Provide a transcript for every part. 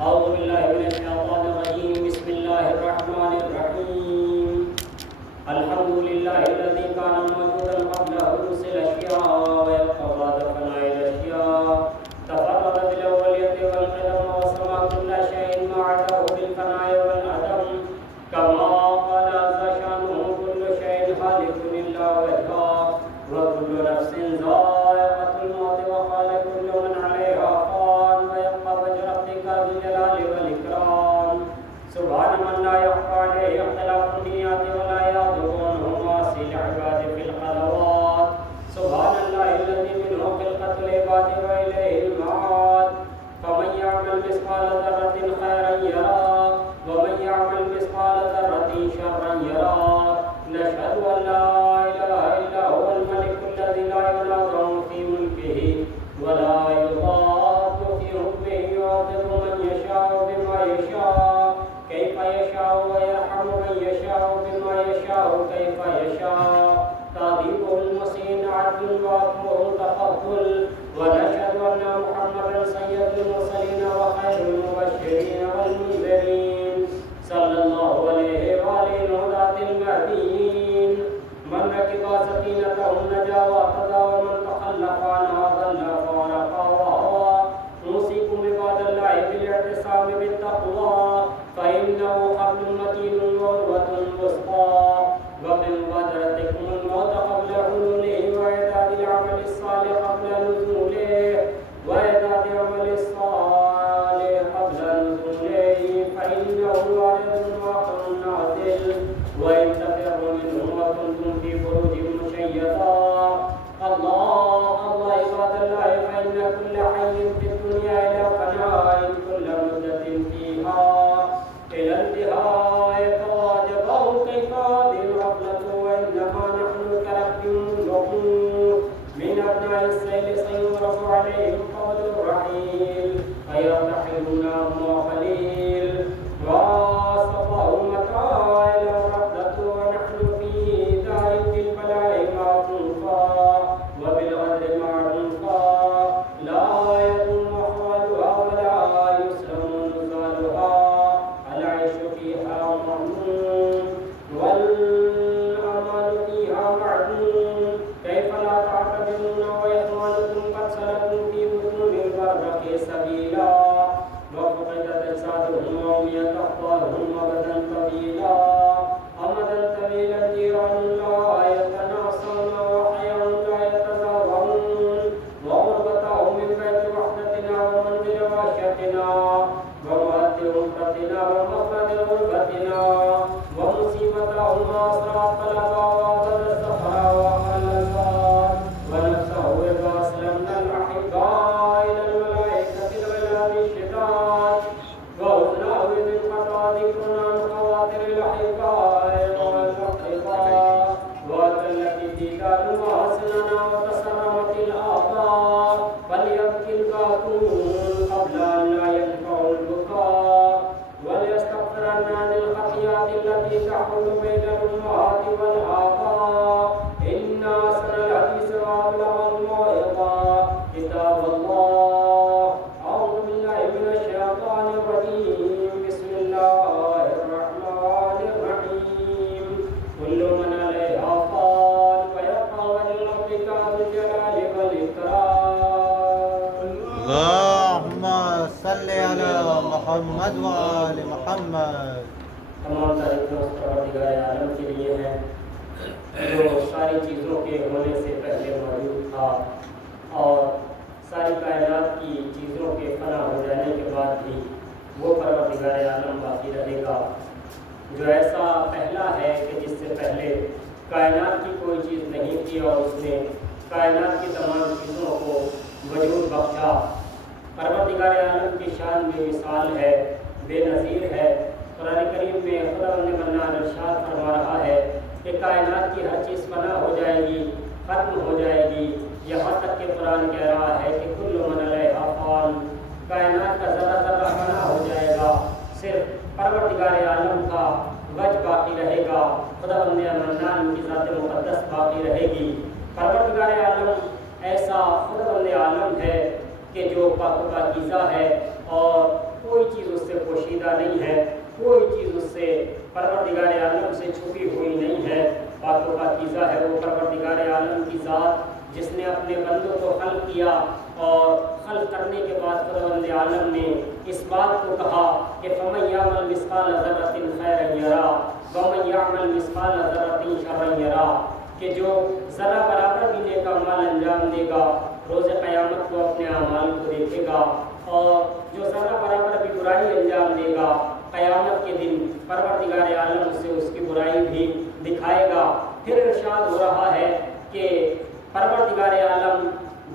أعوذ بالله من الشيطان الرجيم. بسم الله الرحمن الرحيم. الحمد لله الذي كان موجودا قبل حدوث الأشياء ويبقى بعد فناء الأشياء. تفرد بالأولية والقدم وسمى كل شيء ما عداه بالفناء والعدم. كما قال عز شأنه كل شيء خالق إلا وجهه وكل نفس ذائقة الموت وقال كل من عليها فان ويبقى وجه ربك ذو الجلال والإكرام. سبحان من لا يخفى عليه اختلاف النيات ولا يعذب عنه معاصي العباد في الخلوات. سبحان الله الذي منه خلقة العباد وإليه المعاد. فمن يعمل مثقال ذرة خيرا يرى ومن يعمل مثقال ذرة شرا يرى. نشهد أن لا إله إلا هو الملك الذي لا ينازع في ملكه ولا يضاد في حكمه. يعذب من يشاء بما يشاء كيف يشاء ويرحم من يشاء بما يشاء كيف يشاء. تعذيبه المسيء عدل وعفوه تفضل. ونشهد أن محمدا سيد المرسلين وخير المبشرين والمنذرين صلى الله عليه وآله الهداة المهديين. من ركب سفينته نجا واهتدى ومن تخلف عنها ضل وغرق وهوى. أوصيكم عباد الله بالاعتصام بالتقوى فإنه حبل متين وعروة وثقى. ومن غدرتكم الموت قبل حلوله وإعداد العمل الصالح قبل نزوله وإعداد العمل الصالح قبل نزوله فإنه وارد واقع نازل. وإن تفروا منه وكنتم في بروج مشيدة. الله الله عباد الله فإن كل حي في الدنيا إلى فناء كل مدة فيها إلى انتهاء فواجبه كيف هذه الغفلة. وإنما نحن كرب منهم من أبناء السيل سيضرب عليهم قول الرحيل فيرتحلون أما قليل. وصفه متى إلى الغفلة ونحن في دار بالبلاء معروفا وبالغدر معروفا. لا يدوم أحوالها ولا يسلم نزالها. العيش فيها ممنون والأمل فيها معدوم. كيف لا تعتبرون وإخوانكم قد سلكوا في بطون البرزخ سبيلا وفقدت أجسادهم وعميت أخبارهم أبدا طويلا. أمدا طويلا جيران لا يتناصون وحيا لا يتزاورون. وغربته من بيت وحدتنا ومنزل وحشتنا ومهد غربتنا ومخرج غربتنا. ومصيبته ما أسرع الطلبة وأبد السفر وأقل الزاد. ونفسه إذا أسلمنا الأحباء إلى الملائكة الغلاب الشداد. وأذناه إذ انقطع ذكرنا عن خواطر الأحباء والأحباء. وأتى التي في كانوا وحسننا وتسرمت الآثار. فليبكي الباكون قبل أن لا ينفع البكاء. وليستغفرن عن الخطيئات التي تحول بين الأمهات والآباء. إن أحسن الحديث وأبلغ الموعظة كتاب الله. أعوذ بالله من الشيطان الرجيم. بسم الله الرحمن الرحيم. كل من عليها فان ويبقى وجه ربك ذو الجلال والإكرام. اللهم صل على محمد وآل محمد. تمام تعریفیں اس پروردگار عالم کے لیے ہیں جو ساری چیزوں کے ہونے سے پہلے موجود تھا اور ساری کائنات کی چیزوں کے فنا ہو جانے کے بعد بھی وہ پروردگار عالم باقی رہے گا جو ایسا پہلا ہے کہ جس سے پہلے کائنات کی کوئی چیز نہیں تھی اور اس نے کائنات کی تمام چیزوں کو وجود بخشا. پروردگار عالم کی شان میں مثال ہے، بے نظیر ہے. قرآن کریم میں خدا نے منان ارشاد فرما رہا ہے کہ کائنات کی ہر چیز فنا ہو جائے گی، ختم ہو جائے گی. یہاں تک کہ قرآن کہہ رہا ہے کہ کل من علیہا فان، کائنات کا ذرہ ذرہ فنا ہو جائے گا، صرف پروردگار عالم کا وجہ باقی رہے گا. خدا منان کی ذات مقدس باقی رہے گی. پروردگار عالم ایسا خدا عالم ہے کہ جو پاک و پاکیزہ ہے اور کوئی چیز پوشیدہ نہیں ہے، کوئی چیز اس سے پروردگار عالم سے چھپی ہوئی نہیں ہے۔ پاک و پاکیزہ ہے وہ پروردگار عالم کی ذات جس نے اپنے بندوں کو خلق کیا، اور خلق کرنے کے بعد خداوند عالم نے اس بات کو کہا کہ فَمَن يَعْمَلْ مِثْقَالَ ذَرَّةٍ خَيْرًا يَرَهُ وَمَن يَعْمَلْ مِثْقَالَ ذَرَّةٍ شَرًّا يَرَهُ، کہ جو ذرہ برابر بھی نیک اعمال انجام دے گا روز قیامت کو اپنے اعمال کو دیکھے گا، اور جو ذرہ برابر بھی برائی انجام دے گا قیامت کے دن پروردگار عالم سے اس کی برائی بھی دکھائے گا۔ پھر ارشاد ہو رہا ہے کہ پروردگار عالم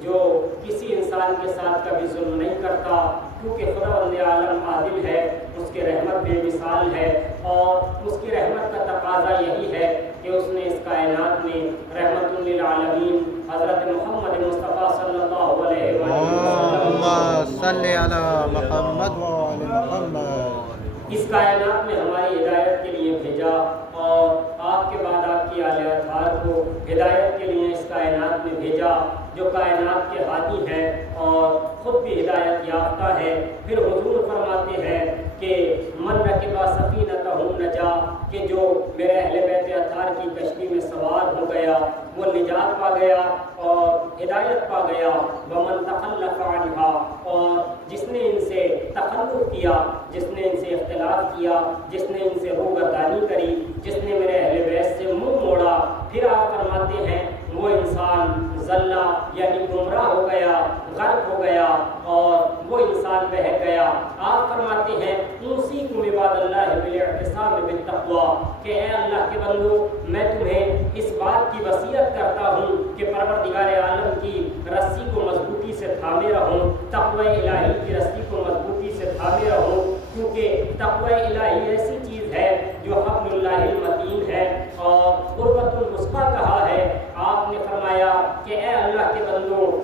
جو کسی انسان کے ساتھ کبھی ظلم نہیں کرتا، کیونکہ خداوند عالم عادل ہے، اس کی رحمت بے مثال ہے، اور اس کی رحمت کا تقاضا یہی ہے کہ اس نے اس کائنات میں رحمت للعالمین حضرت محمد مصطفیٰ صلی اللہ علیہ اللہم صلی علی محمد وعلی محمد اس کائنات میں ہماری ہدایت کے لیے بھیجا، اور آپ کے بعد آپ کی آل اطہار کو ہدایت کے لیے اس کائنات میں بھیجا، جو کائنات کے ہادی ہیں اور خود بھی ہدایت یافتہ ہے۔ پھر حضور فرماتے ہیں کہ من رکب سفینتہ نجا، کہ جو میرے اہل بیت اطہار کی کشتی میں سوار ہو گیا وہ نجات پا گیا اور ہدایت پا گیا۔ ومن تخلف عنہا، اور جس نے ان سے تخلف کیا، جس نے ان سے اختلاف کیا، جس نے ان سے روگردانی کری، جس نے میرے اہل بیت سے منہ موڑا، پھر آپ فرماتے ہیں وہ انسان ضلع یعنی گمراہ ہو گیا، غرق ہو گیا، اور وہ انسان بہک گیا۔ آپ فرماتے ہیں اوصیکم عباد اللہ بالاعتصام بالتقوی، کہ اے اللہ کے بندو میں تمہیں اس بات کی وصیت کرتا ہوں کہ پروردگار عالم کی رسی کو مضبوطی سے تھامے رہوں، تقوی الہی کی رسی کو مضبوطی سے تھامے رہوں، کیونکہ تقوی الہی ایسی چیز ہے جو حبل اللہ المتین ہے، اور قربۃ الوثقیٰ کہا ہے۔ آپ نے فرمایا کہ اے اللہ کے بندو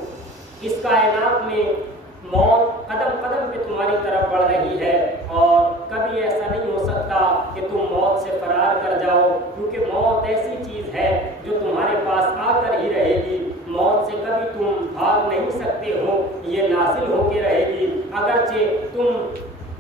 اس کائنات میں موت قدم قدم پہ تمہاری طرف بڑھ رہی ہے، اور کبھی ایسا نہیں ہو سکتا کہ تم موت سے فرار کر جاؤ، کیونکہ موت ایسی چیز ہے جو تمہارے پاس آ کر ہی رہے گی۔ موت سے کبھی تم بھاگ نہیں سکتے ہو، یہ نازل ہو کے رہے گی۔ اگرچہ تم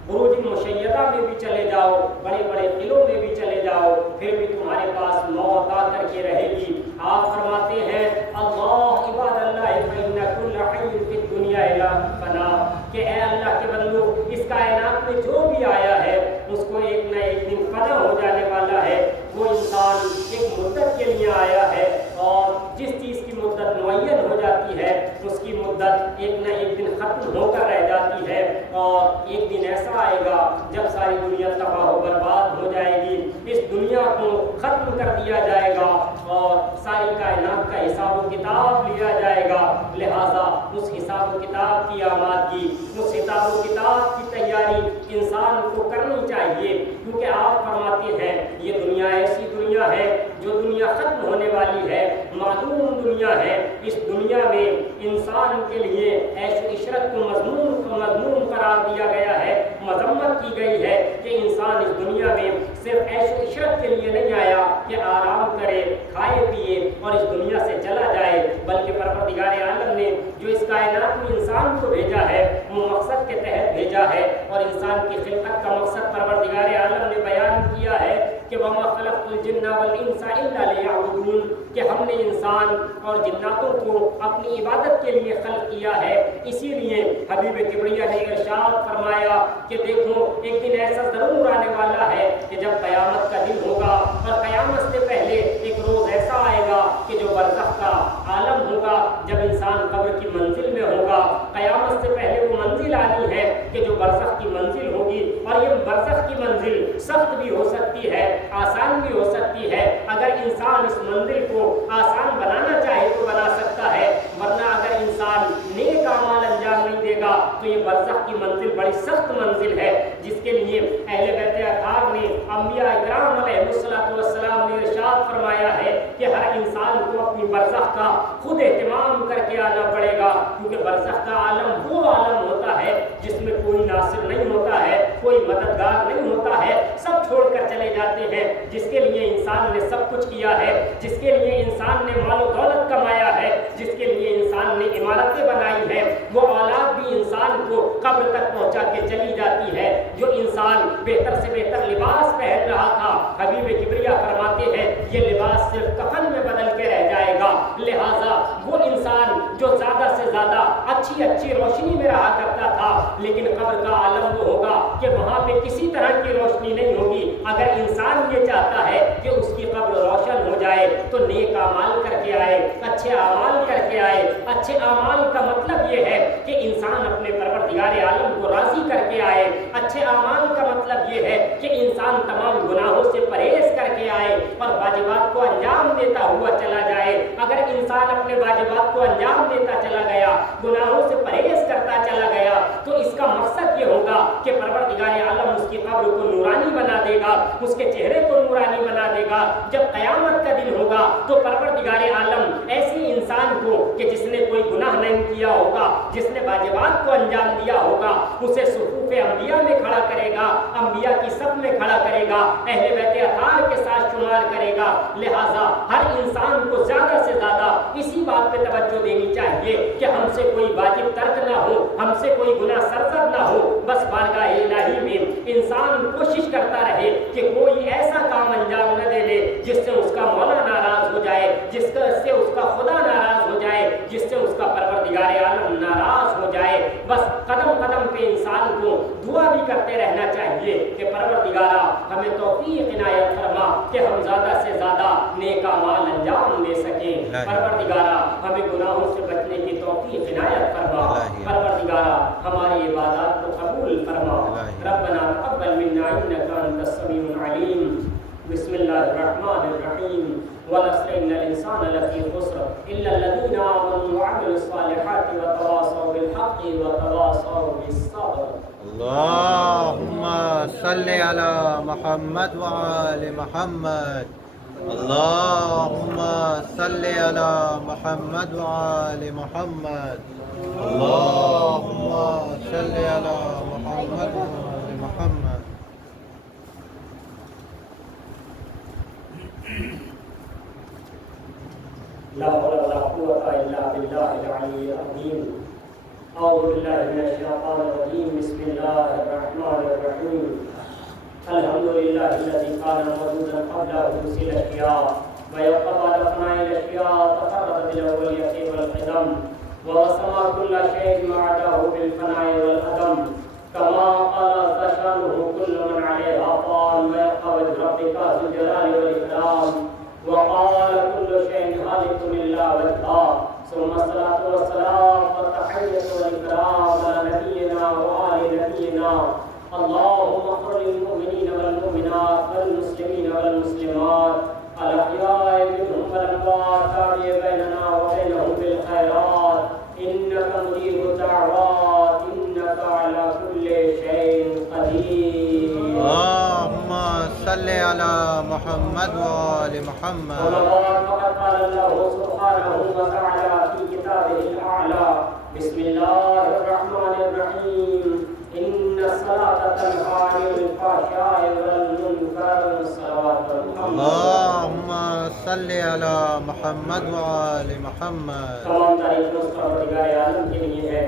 بروج مشیدہ میں بھی چلے جاؤ، بڑے بڑے قلعوں میں بھی چلے جاؤ، پھر بھی تمہارے پاس موت آ کر کے رہے گی۔ آپ فرماتے ہیں اللہ عباد اللہ فإن كل حي في الدنيا إلى فنا، کہ اے اللہ کے بندو اس کائنات میں جو بھی آیا ہے اس کو ایک نہ ایک دن فنا ہو جانے والا ہے۔ وہ انسان ایک مدت کے لیے آیا ہے، اور جس چیز کی مدت معین ہو جاتی ہے اس کی مدت ایک نہ ایک دن ختم ہو کر رہ جاتی ہے، اور ایک دن ایسا آئے گا جب ساری دنیا تباہ و برباد ہو جائے گی، اس دنیا کو ختم کر دیا جائے گا، اور ساری کائنات کا حساب و کتاب لیا جائے گا۔ لہٰذا اس حساب و کتاب کی آمادگی، اس حساب و کتاب کی تیاری انسان کو کرنی چاہیے، کیونکہ آپ فرماتے ہیں یہ دنیا ایسی دنیا ہے جو دنیا ختم ہونے والی ہے، معدوم دنیا ہے۔ اس دنیا میں انسان کے لیے عیش و عشرت کو مضمون قرار دیا گیا ہے، مذمت کی گئی ہے کہ انسان اس دنیا میں صرف عیش و عشرت کے لیے نہیں آیا کہ آرام کرے، کھائے پیے اور اس دنیا سے چلا جائے، بلکہ پروردگار عالم نے جو اس کائنات میں انسان کو بھیجا ہے وہ مقصد کے تحت بھیجا ہے، اور انسان کی خلقت کا مقصد پروردگار عالم نے بیان کیا ہے کہ وَمَا خَلَقْتُ الْجِنَّ وَالْإِنسَ إِلَّا لِيَعْبُدُونِ، کہ ہم نے انسان اور جناتوں کو اپنی عبادت کے لیے خلق کیا ہے۔ اسی لیے حبیب کبریا نے ارشاد فرمایا کہ دیکھو ایک دن ایسا ضرور آنے والا ہے کہ جب قیامت کا دن ہوگا، اور قیامت سے پہلے ایک روز ایسا آئے گا کہ جو برزخ کا عالم ہوگا، جب انسان قبر کی منزل میں ہوگا۔ قیامت سے پہلے وہ منزل آنی ہے کہ جو برزخ کی منزل ہوگی، اور یہ برزخ کی منزل سخت بھی ہو سکتی ہے، آسان بھی ہو سکتی ہے۔ اگر انسان اس منزل کو آسان بنانا چاہے تو بنا سکتا ہے، ورنہ اگر انسان نیک اعمال انجام نہیں دے گا تو یہ برزخ کی منزل بڑی سخت منزل ہے، جس کے لیے اہل بیت اطہار نے، انبیاء اکرام علیہ السلام نے ارشاد فرمایا ہے کہ ہر انسان کو اپنی برزخ کا خود اہتمام کر کے آنا پڑے گا، کیونکہ برزخ کا عالم وہ عالم ہوتا ہے جس میں کوئی ناصر نہیں ہوتا ہے، کوئی مددگار نہیں ہوتا ہے، سب چھوڑ کر چلے جاتے ہیں۔ جس کے لیے انسان نے سب کچھ کیا ہے، جس کے لیے انسان نے مال و دولت کمایا ہے، جس کے لیے انسان نے عمارتیں بنائی ہیں، وہ اولاد بھی انسان کو قبر تک پہنچا کے چلی جاتی ہے۔ جو انسان بہتر سے بہتر لباس پہن رہا تھا، حبیب کبریا فرماتے ہیں یہ لباس صرف کفن میں بدل کے رہ جائے گا۔ لہٰذا وہ انسان جو زیادہ سے زیادہ اچھی روشنی میں رہا کرتا تھا، لیکن قبر کا عالم وہ ہوگا کہ وہاں پہ کسی طرح کی روشنی نہیں ہوگی۔ اگر انسان یہ چاہتا ہے کہ اس کی قبر روشن ہو جائے تو نیک اعمال کر کے آئے، اچھے اعمال کر کے آئے۔ اچھے اعمال کا مطلب یہ ہے کہ انسان اپنے پروردگار عالم کو راضی کر کے آئے۔ اچھے اعمال کا مطلب یہ ہے کہ انسان تمام گناہوں سے پرہیز کر کے آئے اور واجبات کو انجام دیتا ہوا چلا جائے۔ اگر انسان اپنے واجبات کو انجام دیتا چلا گیا، گناہوں سے پرہیز کرتا چلا گیا، تو اس کا مقصد یہ ہوگا کہ پروردگار عالم اس کی قبر کو نورانی بنا دے گا، اس کے چہرے کو نورانی بنا دے گا۔ جب قیامت کا دن ہوگا تو پروردگار عالم ایسے انسان کو کہ جس نے کوئی گناہ نہیں کیا ہوگا، جس نے واجبات کو انجام دیا ہوگا، اسے صفوف انبیاء میں کھڑا کرے گا، انبیاء کی صف میں کھڑا کرے گا، اہل بیت اطہار کے ساتھ شمار کرے گا۔ لہٰذا ہر انسان کو زیادہ سے زیادہ اسی بات پہ توجہ دینی چاہیے کہ ہم سے کوئی واجب ترک نہ ہو، ہم سے کوئی گناہ سرزد نہ ہو۔ بس بارگاہ الہی میں انسان کوشش کرتا رہے کہ کوئی ایسا کام انجام نہ دے لے جس سے اس کا مولا ناراض ہو جائے، جس سے اس کا خدا ناراض ہو جائے، جس سے اس کا پروردگار عالم ناراض ہو جائے۔ بس قدم قدم پہ انسان کو دعا بھی کرتے رہنا چاہیے کہ پروردگارا ہمیں توفیق عنایت فرما کہ ہم زیادہ سے زیادہ نیک اعمال انجام دے سکیں۔ پروردگارا ہمیں گناہوں سے بچنے کی توفیق عنایت فرما۔ پروردگارا ہماری عبادات کو قبول فرما۔ ربنا تقبل منا انك انت السميع العليم۔ بسم الله الرحمن الرحيم۔ والعصر ان الانسان لفي خسر الا الذين امنوا وعملوا الصالحات وتواصوا بالحق وتواصوا بالصبر۔ اللهم صل على محمد وآل محمد۔ اللهم صل على محمد وآل محمد۔ اللهم صل على محمد وآل محمد۔ لا حول ولا قوة إلا بالله العلي العظيم۔ أعوذ بالله من الشيطان الرجيم۔ بسم الله الرحمن الرحيم۔ الحمد لله الذي كان موجودا قبل حدوث الأشياء ويوم بعد فناء الأشياء تفرد بالأولية والقدم ووسم كل شيء ما عداه بالفناء والعدم كما قال عز شأنه كل من عليها فان ويبقى وجه ربك ذو الجلال والإكرام وقال كل شيء هالك إلا وجهه ثم الصلاة والسلام والتحية والإكرام على نبينا وآل نبينا اللهم اغفر للمؤمنين والمؤمنات والمسلمين والمسلمات الأحياء منهم والأموات تابع بيننا وبينهم بالخيرات إنك مجيب الدعوات إنك على كل شيء قدير۔ اللهم صل على محمد وآل محمد۔ وقد قال الله سبحانه وتعالى في كتابه الأعلى بسم الله الرحمن الرحيم إن الصلاة تنهى عن الفحشاء والمنكر والصلوات والحمد۔ اللهم صل على محمد وآل محمد۔ تمام تعریف اس پروردگار عالم کے لیے ہے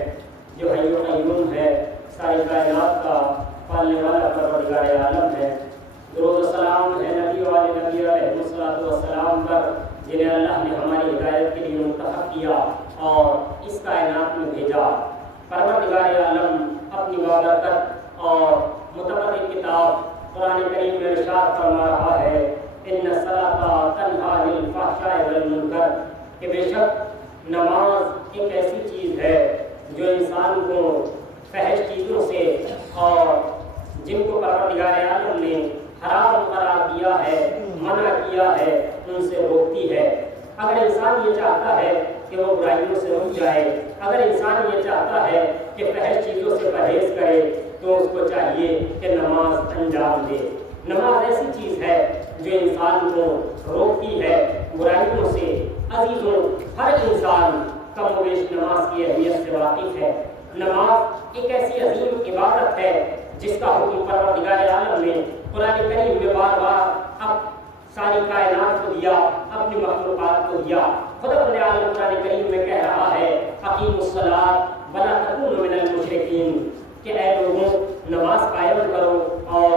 جو حی و قیوم ہے، ساری کائنات کا پالنے والا پروردگار عالم ہے۔ درود و سلام ہے نبی والے نبی علیہ الصلوۃ والسلام پر جنہیں اللہ نے ہماری ہدایت کے لیے منتخب کیا اور اس کائنات میں بھیجا۔ پروردگار عالم اپنی بابرکت اور متبرک کتاب قرآن کریم میں ارشاد فرما رہا ہے ان الصلاۃ تنہی عن الفحشاء والمنکر، کہ بے شک نماز ایک ایسی چیز ہے جو انسان کو فحش چیزوں سے اور جن کو پروردگار عالم نے حرام قرار دیا ہے، منع کیا ہے، ان سے روکتی ہے۔ اگر انسان یہ چاہتا ہے کہ وہ برائیوں سے رک جائے، اگر انسان یہ چاہتا ہے کہ فحش چیزوں سے پرہیز کرے، تو اس کو چاہیے کہ نماز انجام دے۔ نماز ایسی چیز ہے جو انسان کو روکتی ہے برائیوں سے۔ عزیزوں، ہر انسان کم و بیش نماز کی اہمیت سے واقف ہے۔ نماز ایک ایسی عظیم عبادت ہے جس کا حکم پروردگار عالم نے قرآن کریم میں بار بار اب ساری کائنات کو دیا، اپنی مخلوقات کو دیا۔ خدا بند عالم قرآن کریم میں کہہ رہا ہے اقیموا الصلاۃ ولا تکونوا من المشرکین، کہ اے لوگوں نماز قائم کرو اور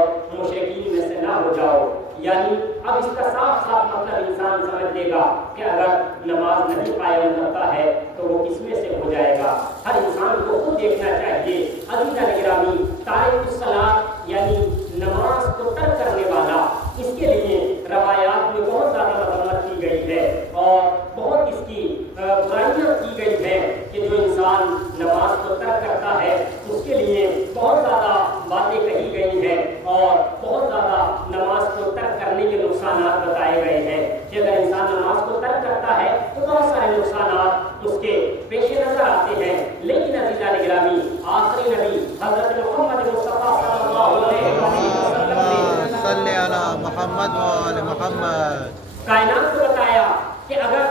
یعنی اب اس کا صاف صاف مطلب انسان سمجھ لے گا کہ اگر نماز نہیں قائم کرتا ہے تو وہ کس میں سے ہو جائے گا۔ ہر انسان کو خود دیکھنا چاہیے۔ عزیزان گرامی، تارک الصلاۃ یعنی نماز کو ترک کرنے والا، اس کے لیے روایات میں بہت زیادہ مذمت کی گئی ہے اور بہت اس کی برائیاں کی گئی ہیں کہ جو انسان نماز کو ترک کرتا ہے اس کے لیے بہت زیادہ باتیں کہی گئی ہیں اور بہت زیادہ نماز کو ترک کرنے کے نقصانات بتائے گئے ہیں کہ اگر انسان نماز کو ترک کرتا ہے تو بہت سارے نقصانات اس کے پیش نظر آتے ہیں۔ لیکن عزیزان گرامی، آخری نبی حضرت محمد مصطفیٰ صلی اللہ علیہ وسلم نے صلی علی محمد وعلی محمد کائنات کو بتایا کہ اگر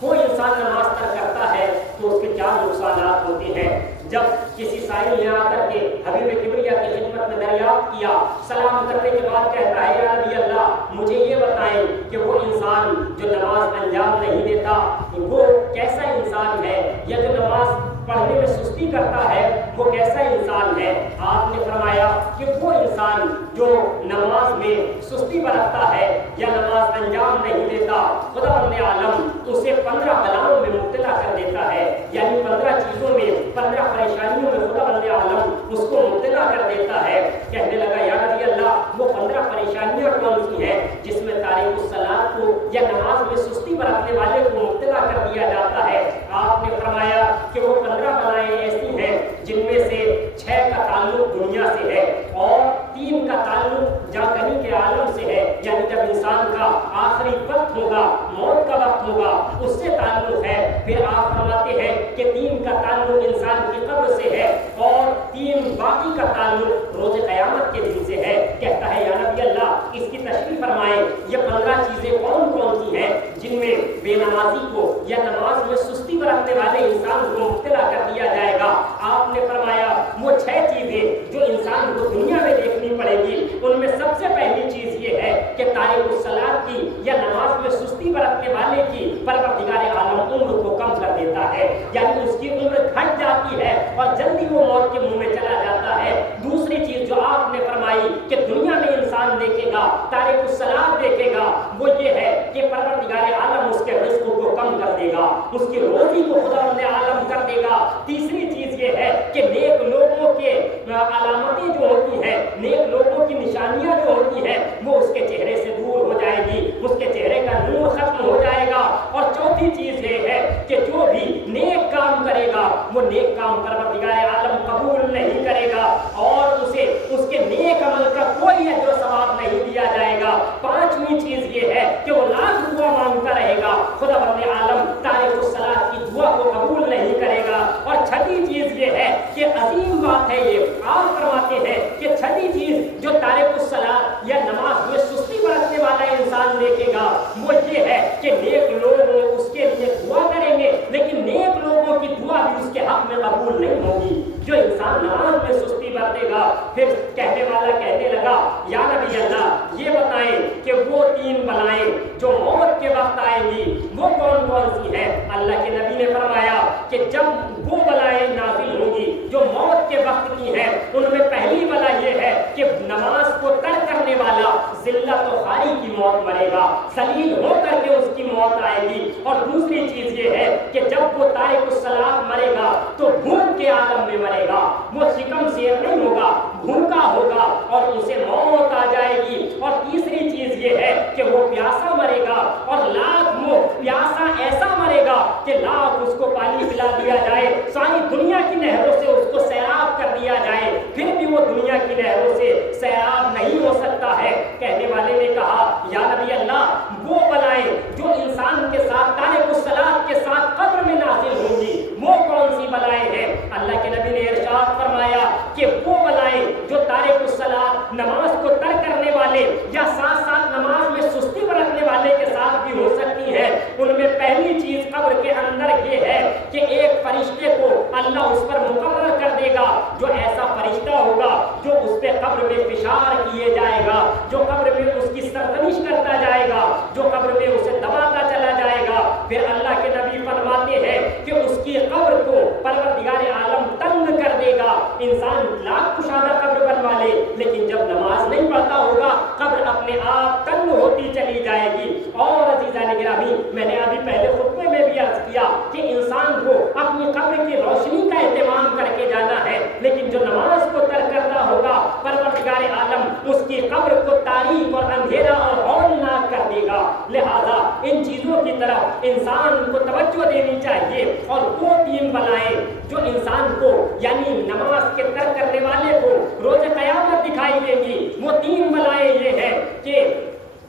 کوئی انسان نماز ترک کرتا ہے تو اس کے چار نقصانات ہوتے ہیں۔ جب کسی سائل نے آ کر کے حبیب کبریا کی خدمت میں دریافت کیا، سلام کرنے کے بعد کہتا ہے، یا نبی اللہ مجھے یہ بتائیں کہ وہ انسان جو نماز انجام نہیں دیتا وہ کیسا انسان ہے، یا جو نماز پڑھنے میں سستی کرتا ہے وہ کیسا انسان ہے؟ آپ نے فرمایا کہ وہ انسان جو نماز میں سستی برتتا ہے یا نماز انجام نہیں دیتا، خداوند عالم اسے 15 بلاؤں میں مبتلا کر دیتا ہے، یعنی 15 چیزوں میں، 15 پریشانیوں میں خداوند عالم اس کو مبتلا کر دیتا ہے۔ کہنے لگا، یا نبی اللہ وہ 15 پریشانیاں کون سی ہیں جس میں تارک الصلاۃ کو یا نماز میں سستی برتنے والے کو مبتلا کر دیا جاتا ہے؟ آپ نے فرمایا کہ وہ 15 بلائیں ایسی ہیں جن میں سے 6 کا تعلق دنیا سے ہے اور 3 کا تعلق جاگنی کے عالم سے ہے، یعنی جب انسان کا آخری وقت ہوگا، موت کا وقت ہوگا، اس سے تعلق ہے۔ پھر آپ فرماتے ہیں کہ 3 کا تعلق انسان کی قبر سے ہے اور 3 باقی کا تعلق روز قیامت کے دن سے ہے۔ کہتا ہے، یا نبی اللہ اس کی تشریح فرمائیں، یہ 15 چیزیں کون کون سی ہیں جن میں بے نمازی کو یا نماز میں سستی برتنے والے انسان کو مبتلا کر دیا جائے گا؟ آپ نے فرمایا وہ 6 چیزیں جو انسان کو دنیا میں دیکھنی پڑے گی، ان میں سب سے پہلی چیز یہ ہے کہ تارک الصلاۃ کی یا نماز میں سستی برتنے والے کی پروردگار عالم عمر کو کم کر دیتا ہے، یعنی اس کی عمر گھٹ جاتی ہے اور جلدی وہ موت کے منہ میں چلا جاتا ہے۔ دوسری چیز جو آپ نے فرمائی کہ دنیا میں انسان دیکھے گا، تارک الصلاۃ دیکھے گا، وہ یہ ہے کہ پروردگار عالم اس کے رزق کو کم کر دے گا، اس کی روزی کو خداوند عالم کر دے گا۔ تیسری چیز یہ ہے کہ نیک لوگوں کے علامتیں جو ہوتی ہیں، نیک لوگوں کی نشانیاں جو ہوتی ہیں، وہ اس کے چہرے سے دور ہو جائے گی، اس کے چہرے کا نور ختم ہو جائے گا۔ اور چوتھی چیز یہ ہے کہ جو بھی نیک کام کرے گا وہ نیک کام پروردگار عالم قبول نہیں کرے گا اور اسے اس کے نیک عمل کا کوئی اجر و ثواب نہیں دیا جائے گا۔ پانچویں چیز یہ ہے کہ وہ لاکھ دعا مانگتا رہے گا، خداوند عالم تارک الصلاۃ کی دعا کو قبول نہیں کرے گا۔ اور چھٹی چیز یہ ہے کہ عظیم بات ہے، یہ آپ فرماتے ہیں کہ چھٹی چیز جو تارک الصلاۃ یا نماز میں سستی برتنے والا انسان دیکھے گا وہ یہ ہے کہ نیک لوگ اس کے لیے دعا کریں گے، لیکن نیک لوگوں کی دعا بھی اس کے حق میں قبول نہیں ہوگی۔ جو انسان نماز میں سستی برتے گا، پھر کہنے والا کہنے لگا، یا نبی اللہ یہ بتائیں کہ وہ 3 بلائیں جو موت کے وقت آئیں گی وہ کون کون سی ہیں؟ اللہ کے نبی نے فرمایا کہ جب وہ بلائیں نازل ہوں گی جو موت کے وقت کی ہیں، ان میں پہلی بلا یہ ہے کہ نماز کو ترک کرنے والا ذلت و خواری کی موت مرے گا، ذلیل ہو کر کے اس کی موت آئے گی۔ اور دوسری چیز یہ ہے کہ جب وہ تارک الصلاۃ مرے گا تو بھوک کے عالم میں مرے گا، وہ شکم سیر نہیں ہوگا، بھوکا ہوگا اور اسے موت آ جائے گی۔ اور تیسری چیز یہ ہے کہ وہ پیاسا مرے گا اور لاکھ پیاسا ایسا مرے گا کہ لاکھ اس کو پانی پلا دیا جائے، ساری دنیا کی نہروں سے اس کو سیراب کر دیا جائے، پھر بھی وہ دنیا کی نہروں سے سیراب نہیں ہو سکتا ہے۔ کہنے والے نے کہا، یا نبی اللہ وہ بلائیں جو انسان کے ساتھ تارک الصلاۃ کے ساتھ قبر میں نازل ہوں گی وہ کون سی بلائیں ہیں؟ اللہ کے نبی نے ارشاد فرمایا کہ وہ بلائیں جو تارک الصلاۃ نماز کو ترک کرنے والے یا ساتھ ساتھ نماز میں سستی برتنے والے کے ساتھ بھی ہو سکتی ہیں۔ ان میں پہلی چیز قبر کے اندر یہ ہے کہ ایک فرشتے کو اللہ اس پر مقرر کر دے گا، جو ایسا فرشتہ ہوگا جو اس پہ قبر میں فشار کیے جائے گا، جو قبر میں اس کی سرزنش کرتا جائے گا، جو قبر میں اسے دباتا چلا جائے گا۔ پھر اللہ کے نبی فرماتے ہیں کہ اس کی قبر کو پروردگار عالم تنگ کر دے گا۔ انسان لاکھ کشادہ قبر بنوا لے لیکن جب نماز نہیں پڑھتا ہوگا قبر اپنے اپنے آپ تنگ ہوتی چلی جائے گی۔ اور عزیزان گرامی، میں نے ابھی پہلے خطبے میں بھی عرض کیا کہ انسان کو اپنی قبر کی روشنی کا اہتمام کر کے جانا ہے، لیکن جو نماز کو ترک کرتا ہوگا پروردگار عالم اس کی قبر کو تاریک اور اندھیرا اور ہولناک کر دے گا۔ لہذا ان چیزوں کی طرف انسان کو توجہ دینی چاہیے، اور وہ 3 بلائیں جو انسان کو یعنی نماز کے ترک کرنے والے کو روز قیامت دکھائی دیں گی، وہ 3 بلائیں یہ ہیں کہ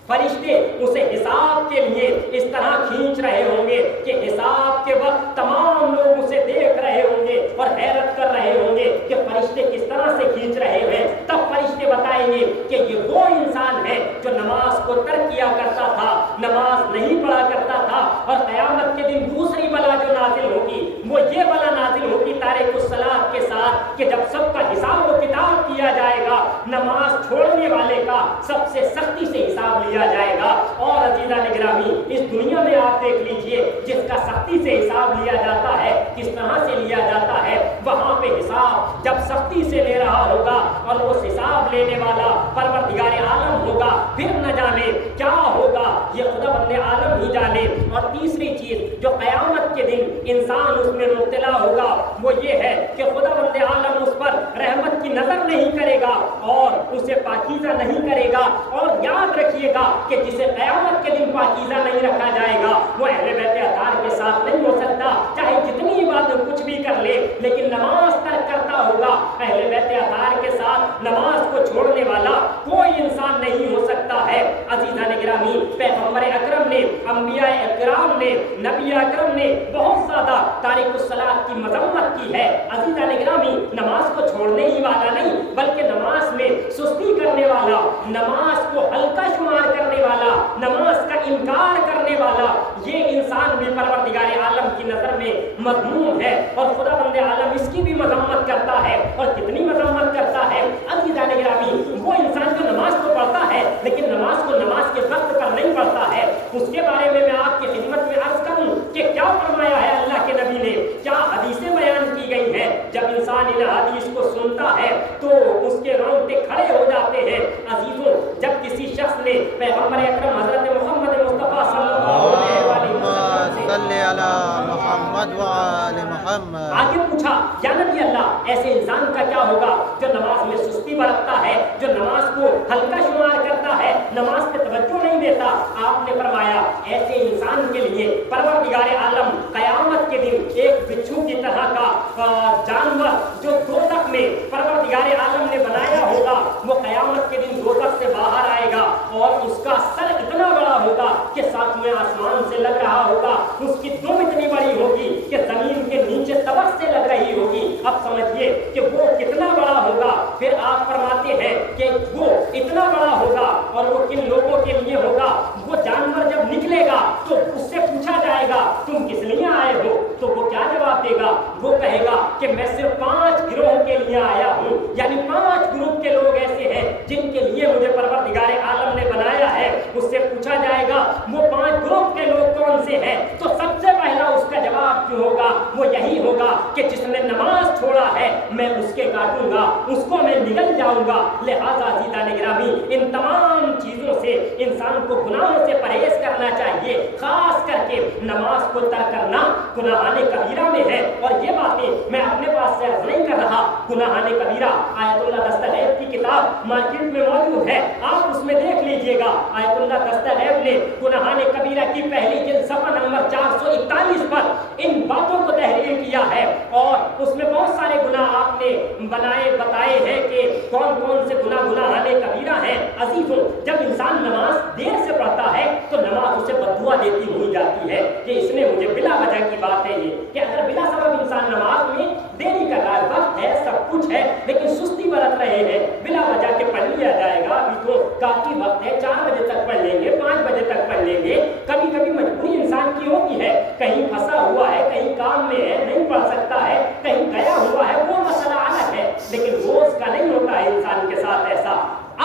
فرشتے اسے حساب کے لیے اس طرح کھینچ رہے ہوں گے کہ حساب کے وقت تمام لوگ اسے دیکھ رہے ہوں گے اور حیرت کر رہے ہوں گے کہ فرشتے کس طرح سے کھینچ رہے ہیں۔ تب فرشتے بتائیں گے کہ یہ وہ انسان ہے جو نماز کو ترک کیا کرتا تھا، نماز نہیں پڑھا کرتا تھا۔ اور قیامت کے دن دوسری بلا جو نازل ہوگی وہ یہ بلا نازل ہوگی تارک الصلاۃ کے ساتھ کہ جب سب کا حساب و کتاب کیا جائے گا، نماز چھوڑنے والے کا سب سے سختی سے حساب لیا جائے گا۔ اور عزیزان گرامی، اس دنیا میں آپ دیکھ لیجئے جس کا سختی سے حساب لیا جاتا ہے کس طرح سے لیا جاتا ہے، وہاں پہ حساب جب سختی سے لے رہا ہوگا اور اس حساب لینے والا پروردگار عالم ہوگا، پھر نہ جانے کیا ہوگا، یہ خدا بند عالم ہی جانے۔ اور تیسری چیز جو قیامت کے دن انسان اس میں مبتلا ہوگا وہ یہ ہے کہ خدا بند عالم اس پر رحمت کی نظر نہیں کرے گا اور اسے پاکیزہ نہیں کرے گا۔ اور یاد رکھیے گا کہ جسے قیامت کے دن پاکیزہ نہیں رکھا جائے گا وہ اہل بیت اطہار کے ساتھ نہیں ہو سکتا، چاہے جتنی عبادت کچھ بھی کر لے، لیکن نماز ترک کرتا ہوگا اہل بیت اطہار کے ساتھ نماز کو چھوڑنے والا کوئی انسان نہیں ہو سکتا ہے۔ عزیزان گرامی، پیغمبر اکرم نے، انبیاء اکرام نے، نبی اکرم نے بہت زیادہ تارک الصلاۃ کی مذمت کی ہے۔ عزیزان گرامی، نماز کو چھوڑنے ہی والا نہیں بلکہ نماز میں سستی کرنے والا، نماز کو ہلکا شمار کرنے والا، نماز کا انکار کرنے والا، یہ انسان بھی پروردگار عالم کی نظر میں مذموم ہے، اور خدا بند عالم اس کی بھی مذمت کرتا ہے۔ اور کتنی مذمت کرتا ہے عزیزان گرامی، وہ انسان جو نماز کو پڑھتا ہے لیکن نماز کو نماز کے وقت پر نہیں پڑھتا ہے، اس کے بارے میں آپ کی خدمت میں عرض کروں کہ کیا فرمایا ہے اللہ کے نبی نے، کیا حدیثیں بیان کی گئی ہیں۔ جب انسان ان حدیث کو سنتا ہے تو اس کے رونگٹے کھڑے ہو جاتے ہیں۔ عزیزوں، جب کسی شخص نے پیغمبر اکرم حضرت محمد مصطفیٰ صلی اللہ علیہ وسلم صلی علی محمد وآل محمد آگے پوچھا، یا نبی اللہ، ایسے انسان کا کیا ہوگا جو نماز میں سستی برتتا ہے، جو نماز کو ہلکا شمار کرتا ہے، نماز پہ توجہ نہیں دیتا؟ آپ نے فرمایا ایسے انسان کے لیے پروردگار عالم قیامت کے دن ایک بچھو کی طرح کا جانور جو دوزخ میں پروردگار عالم نے بنایا ہوگا، وہ قیامت کے دن دوزخ سے باہر آئے گا اور اس کا سر اتنا بڑا ہوگا کہ ساتویں آسمان سے لگ رہا ہوگا، اس کی دم اتنی بڑی ہوگی کہ زمین کے نیچے طبق سے لگ رہی ہوگی۔ اب سمجھیے کہ وہ کتنا بڑا ہوگا۔ پھر آپ فرماتے ہیں کہ وہ اتنا بڑا ہوگا اور وہ کن لوگوں کے لیے ہوگا؟ وہ جانور جب نکلے گا تو اس سے پوچھا جائے گا تم کس لیے آئے ہو، تو وہ کیا جواب دے گا؟ وہ کہے گا کہ میں صرف 5 گروہوں کے لیے آیا ہوں، یعنی 5 گروپ کے لوگ ایسے ہیں جن کے لیے مجھے پروردگار عالم نے بنایا ہے۔ اس سے پوچھا جائے گا وہ 5 گروپ کے لوگ کون سے ہیں، تو سب سے پہلا اس کا جواب جو ہوگا وہ یہی ہوگا کہ جس نے نماز چھوڑا ہے میں اس کے کاٹوں گا، اس کو میں نگل جاؤں گا۔ لہذا عزیزان گرامی، ان تمام چیزوں سے انسان کو گناہوں سے پرہیز کرنا چاہیے، خاص کر کے نماز کو ترک کرنا گناہان کبیرہ میں ہے۔ اور یہ باتیں میں اپنے پاس سے عرض نہیں کر رہا، گناہان کبیرہ آیت اللہ دستغیب کی کتاب مارکیٹ میں موجود ہے، آپ اس میں دیکھ لیجئے گا۔ آیت اللہ دستغیب نے گناہان کبیرہ کی پہلی جلد صفحہ نمبر 441 پر ان باتوں کو تحریر کیا ہے، اور اس میں بہت سارے گناہ آپ نے بتائے ہیں کہ کون کون سے گناہان کبیرہ ہیں۔ عزیزوں، جب انسان نماز دیر سے پڑھتا ہے تو نماز اسے بددعا دیتی ہوئی جاتی ہے کہ اس نے مجھے بلا وجہ کی بات ہے یہ کہ اگر بلا سبب انسان نماز میں دیری کر رہا ہے، وقت ہے، سب کچھ ہے، لیکن سستی برت رہے ہیں، بلا وجہ کے پڑھ لیا جائے گا، ابھی تو کافی وقت ہے، 4 بجے تک پڑھ لیں گے، 5 بجے تک پڑھ لیں گے۔ کبھی کبھی مجبوری انسان کی ہوتی ہے، کہیں پھنسا ہوا ہے، کہیں کام میں ہے، نہیں پڑھ سکتا ہے، کہیں گیا ہوا ہے، وہ مسئلہ الگ ہے، لیکن روز کا نہیں ہوتا ہے انسان کے ساتھ ایسا۔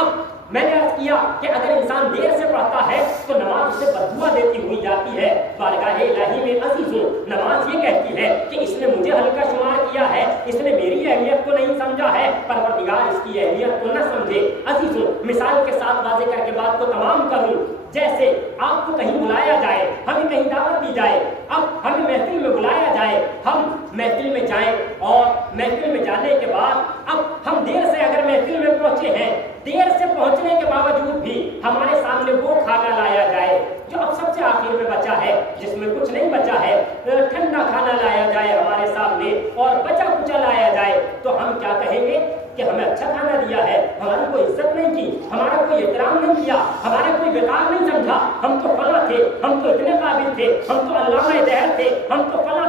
اب میں نے عرض کیا کہ اگر انسان دیر سے پڑھتا ہے تو نماز اسے بددعا دیتی ہوئی جاتی ہے بارگاہ الہی میں عزیزوں نماز یہ کہتی ہے کہ اس نے مجھے ہلکا شمار کیا ہے اس نے میری اہمیت کو نہیں سمجھا ہے پروردگار اس کی اہمیت کو نہ سمجھے عزیزوں مثال کے ساتھ واضح کر کے بات کو تمام کروں جیسے آپ کو کہیں بلایا جائے ہمیں کہیں دعوت دی جائے اب ہمیں محفل میں بلایا جائے ہم محفل میں جائیں اور محفل میں جانے کے بعد اب ہم دیر سے اگر محفل میں پہنچے ہیں دیر سے پہنچنے کے باوجود بھی ہمارے سامنے وہ کھانا لایا جائے جو اب سب سے آخر میں بچا ہے جس میں کچھ نہیں بچا ہے ٹھنڈا کھانا لایا جائے ہمارے سامنے اور بچا کچا لایا جائے تو ہم کیا کہیں گے کہ ہمیں اچھا کھانا دیا ہے ہماری کوئی عزت نہیں کی ہمارا کوئی احترام نہیں کیا ہمارا کوئی وقار نہیں سمجھا ہم تو فلاں تھے ہم تو اتنے قابل تھے ہم تو علامہ دہر تھے ہم تو فلاں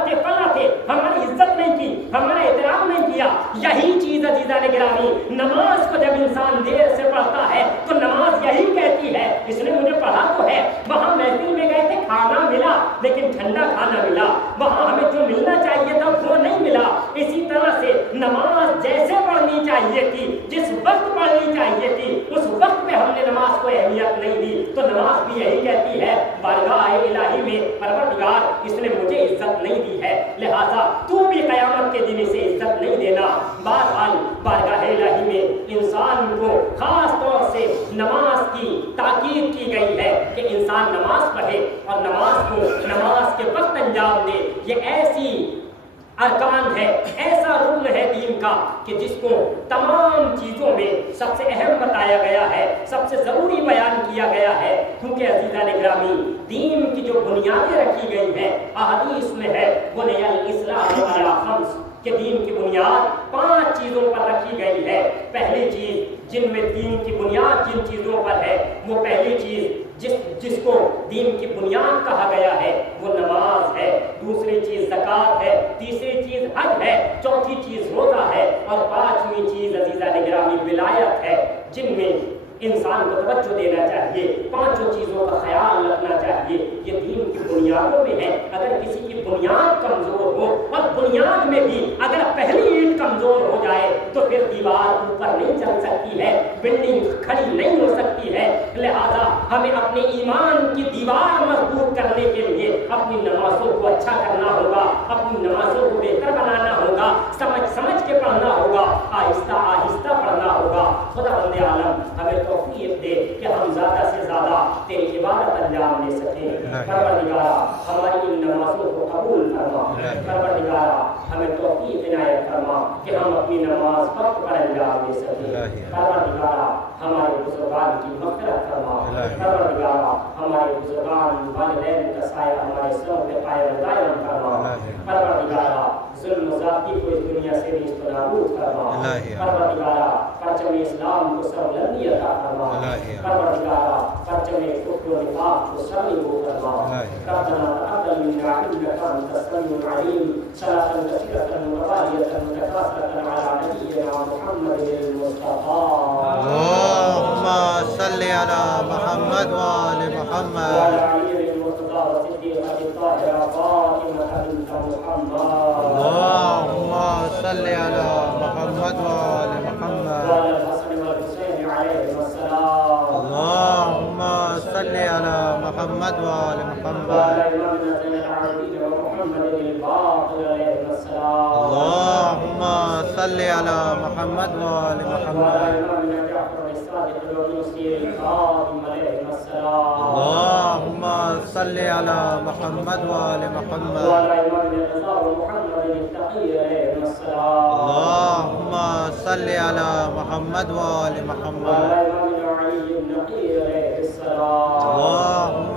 تھے ہماری عزت نہیں کی ہمارا احترام نہیں کیا یہی چیز عزیزان گرامی نماز کو جب انسان دیر سے پڑھتا ہے تو نماز یہی کہتی ہے اس نے مجھے پڑھا تو ہے وہاں محفل میں گئے تھے کھانا ملا لیکن ٹھنڈا کھانا ملا وہاں ہمیں جو ملنا چاہیے تھا وہ نہیں ملا اسی طرح سے نماز جیسے پڑھنی چاہیے تھی جس وقت پڑھنی چاہیے تھی اس وقت پہ ہم نے نماز کو اہمیت نہیں دی تو نماز بھی یہی کہتی ہے بارگاہ الہی میں پروردگار اس نے مجھے عزت نہیں دی ہے لہذا تو بھی قیامت کے دن اسے عزت نہیں دینا بہرحال بارگاہ الہی میں انسان کو خاص طور سے نماز کی تاکید کی گئی ہے کہ انسان نماز پڑھے اور نماز کو نماز کے وقت انجام دے یہ ایسی ارکان ہے ایسا رکن ہے دین کا کہ جس کو تمام چیزوں میں سب سے اہم بتایا گیا ہے سب سے ضروری بیان کیا گیا ہے کیونکہ عزیزان گرامی دین کی جو بنیادیں رکھی گئی ہیں احادیث میں ہے بنی الاسلام علی خمس کہ دین کی بنیاد 5 چیزوں پر رکھی گئی ہے پہلی چیز جن میں دین کی بنیاد جن چیزوں پر ہے وہ پہلی چیز جس کو دین کی بنیاد کہا گیا ہے وہ نماز ہے دوسری چیز زکوٰۃ ہے تیسری چیز حج ہے چوتھی چیز روزہ ہے اور 5ویں چیز عزیزان گرامی ولایت ہے جن میں انسان کو توجہ دینا چاہیے 5 چیزوں کا خیال رکھنا چاہیے یہ دین کی بنیادوں میں ہے اگر کسی کی بنیاد کمزور ہو اور بنیاد میں بھی اگر پہلی اینٹ کمزور ہو جائے تو پھر دیوار اوپر نہیں چل سکتی ہے بلڈنگ کھڑی نہیں ہو سکتی ہے لہذا ہمیں اپنے ایمان کی دیوار مضبوط کرنے کے لیے اپنی نمازوں کو اچھا کرنا ہوگا اپنی نمازوں کو بہتر بنانا ہوگا سمجھ کے پڑھنا ہوگا آہستہ آہستہ پڑھنا ہوگا خدا بند عالم ہمیں توفیق دے کہ ہم زیادہ سے زیادہ تیری عبادت انجام دے سکیں پروردگارا ہماری ان نمازوں کو قبول فرما پروردگارا ہمیں توفیق عنایت فرما کہ ہم اپنی نماز وقت پر انجام دے سکیں پروردگارا ہمارے بزرگان کی مغفرت فرما پروردگارا ہمارے بزرگان والدین کا سایہ ہمارے سروں پہ قائم دائم فرما پروردگارا ظلم و زیادتی کو اس دنیا سے نیست و نابود فرما پروردگارا پرچم اسلام کو سربلندی عطا فرما پروردگارا پرچم کفر و نفاق کو سرنگو فرما ربنا تقبل منا انك انت السميع العليم صلاة كثيرة متوالية متكاثرة على نبينا محمد المصطفى اللهم صل على محمد وآل محمد وعلى علي المرتضى والصديقة الطاهرة فاطمة بنت محمد اللهم صل على محمد وآل محمد وعلى الحسن والحسين عليهم السلام اللهم صل على محمد وآل محمد وعلى إمامنا زين العابدين ومحمد الباقر عليهم السلام اللهم صل على محمد وآل وعلى محمد إمامنا جعفر الصادق والمسير الخاتم عليهم السلام اللهم صل على محمد وآل محمد وعلى إمامنا الرضا ومحمد التقي عليهم السلام اللهم صل على محمد وآل محمد وعلى إمامنا علي النقي عليه السلام اللهم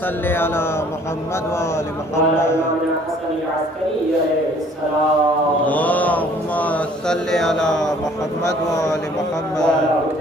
صل على محمد وآل وعلى محمد إمامنا حسن العسكري عليه السلام اللهم صل على محمد وآل محمد وعلى